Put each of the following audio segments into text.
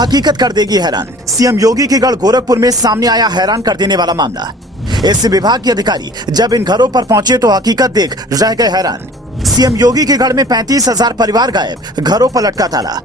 हकीकत कर देगी हैरान। सीएम योगी के गढ़ गोरखपुर में सामने आया हैरान कर देने वाला मामला। इस विभाग के अधिकारी जब इन घरों पर पहुंचे तो हकीकत देख रह गए हैरान। सीएम योगी के गढ़ में 35,000 परिवार गायब, घरों पर लटका ताला।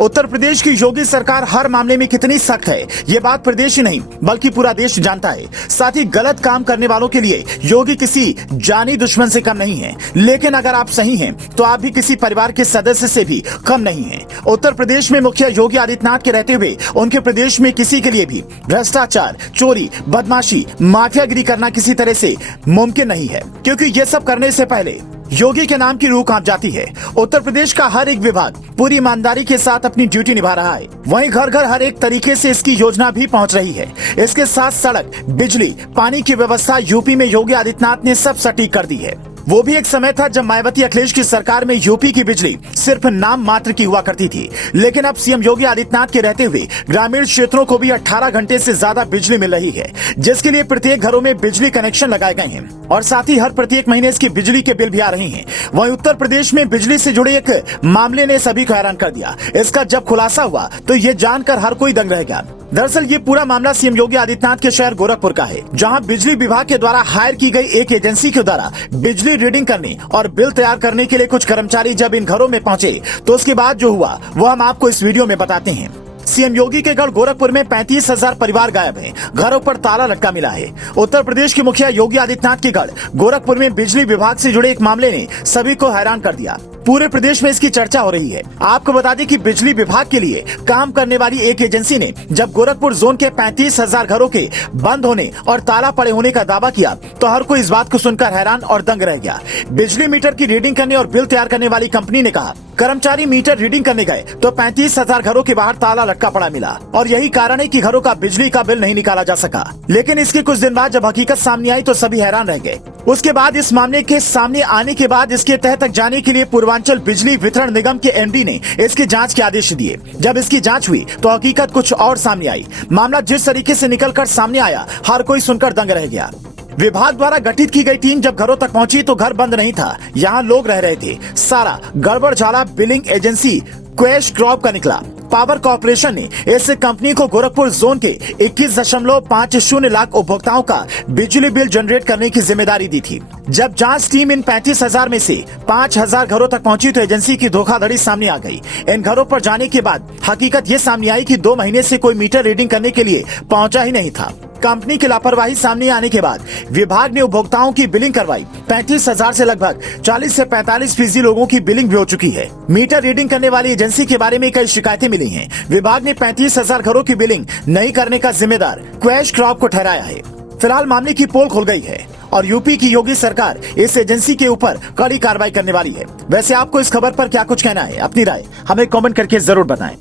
उत्तर प्रदेश की योगी सरकार हर मामले में कितनी सख्त है, ये बात प्रदेश ही नहीं बल्कि पूरा देश जानता है। साथ ही गलत काम करने वालों के लिए योगी किसी जानी दुश्मन से कम नहीं है। लेकिन अगर आप सही हैं, तो आप भी किसी परिवार के सदस्य से भी कम नहीं हैं। उत्तर प्रदेश में मुखिया योगी आदित्यनाथ के रहते हुए उनके प्रदेश में किसी के लिए भी भ्रष्टाचार, चोरी, बदमाशी, माफियागिरी करना किसी तरह से मुमकिन नहीं है, क्योंकि ये सब करने से पहले योगी के नाम की रूह कांप जाती है। उत्तर प्रदेश का हर एक विभाग पूरी ईमानदारी के साथ अपनी ड्यूटी निभा रहा है। वहीं घर घर हर एक तरीके से इसकी योजना भी पहुंच रही है। इसके साथ सड़क, बिजली, पानी की व्यवस्था यूपी में योगी आदित्यनाथ ने सब सटीक कर दी है। वो भी एक समय था जब मायावती अखिलेश की सरकार में यूपी की बिजली सिर्फ नाम मात्र की हुआ करती थी। लेकिन अब सीएम योगी आदित्यनाथ के रहते हुए ग्रामीण क्षेत्रों को भी 18 घंटे से ज्यादा बिजली मिल रही है, जिसके लिए प्रत्येक घरों में बिजली कनेक्शन लगाए गए हैं और साथ ही हर प्रत्येक महीने इसकी बिजली के बिल भी आ रहे हैं। वहीं उत्तर प्रदेश में बिजली से जुड़े एक मामले ने सभी को हैरान कर दिया। इसका जब खुलासा हुआ तो ये जानकर हर कोई दंग रह गया। दरअसल ये पूरा मामला सीएम योगी आदित्यनाथ के शहर गोरखपुर का है, जहां बिजली विभाग के द्वारा हायर की गई एक एजेंसी के द्वारा बिजली रीडिंग करने और बिल तैयार करने के लिए कुछ कर्मचारी जब इन घरों में पहुंचे तो उसके बाद जो हुआ वो हम आपको इस वीडियो में बताते हैं। सीएम योगी के गढ़ गोरखपुर में 35,000 परिवार गायब हैं, घरों पर ताला लटका मिला है। उत्तर प्रदेश के मुखिया योगी आदित्यनाथ के गढ़ गोरखपुर में बिजली विभाग से जुड़े एक मामले ने सभी को हैरान कर दिया। पूरे प्रदेश में इसकी चर्चा हो रही है। आपको बता दें कि बिजली विभाग के लिए काम करने वाली एक एजेंसी ने जब गोरखपुर जोन के 35,000 घरों के बंद होने और ताला पड़े होने का दावा किया तो हर कोई इस बात को सुनकर हैरान और दंग रह गया। बिजली मीटर की रीडिंग करने और बिल तैयार करने वाली कंपनी ने कहा, कर्मचारी मीटर रीडिंग करने गए तो 35,000 घरों के बाहर ताला लटका पड़ा मिला और यही कारण है कि घरों का बिजली का बिल नहीं निकाला जा सका। लेकिन इसके कुछ दिन बाद जब हकीकत सामने आई तो सभी हैरान रह गए। उसके बाद इस मामले के सामने आने के बाद इसके तह तक जाने के लिए पूर्वांचल बिजली वितरण निगम के एमडी ने इसकी जांच के आदेश दिए। जब इसकी जांच हुई तो हकीकत कुछ और सामने आई। मामला जिस तरीके से निकलकर सामने आया हर कोई सुनकर दंग रह गया। विभाग द्वारा गठित की गई टीम जब घरों तक पहुंची तो घर बंद नहीं था, यहाँ लोग रह रहे थे। सारा गड़बड़ झाला बिलिंग एजेंसी क्वेश क्रॉप का निकला। पावर कॉर्पोरेशन ने इस कंपनी को गोरखपुर जोन के 21.50 लाख उपभोक्ताओं का बिजली बिल जनरेट करने की जिम्मेदारी दी थी। जब जांच टीम इन 35,000 में से 5,000 घरों तक पहुंची तो एजेंसी की धोखाधड़ी सामने आ गई। इन घरों पर जाने के बाद हकीकत ये सामने आई कि 2 महीने से कोई मीटर रीडिंग करने के लिए पहुंचा ही नहीं था। कंपनी की लापरवाही सामने आने के बाद विभाग ने उपभोक्ताओं की बिलिंग करवाई। 35,000 से लगभग 40 से 45% लोगों की बिलिंग भी हो चुकी है। मीटर रीडिंग करने वाली एजेंसी के बारे में कई शिकायतें मिली हैं। विभाग ने 35,000 घरों की बिलिंग नहीं करने का जिम्मेदार क्वेश क्रॉप को ठहराया है। फिलहाल मामले की पोल खुल गई है और यूपी की योगी सरकार इस एजेंसी के ऊपर कड़ी कार्रवाई करने वाली है। वैसे आपको इस खबर पर क्या कुछ कहना है? अपनी राय हमें कमेंट करके जरूर बताएं।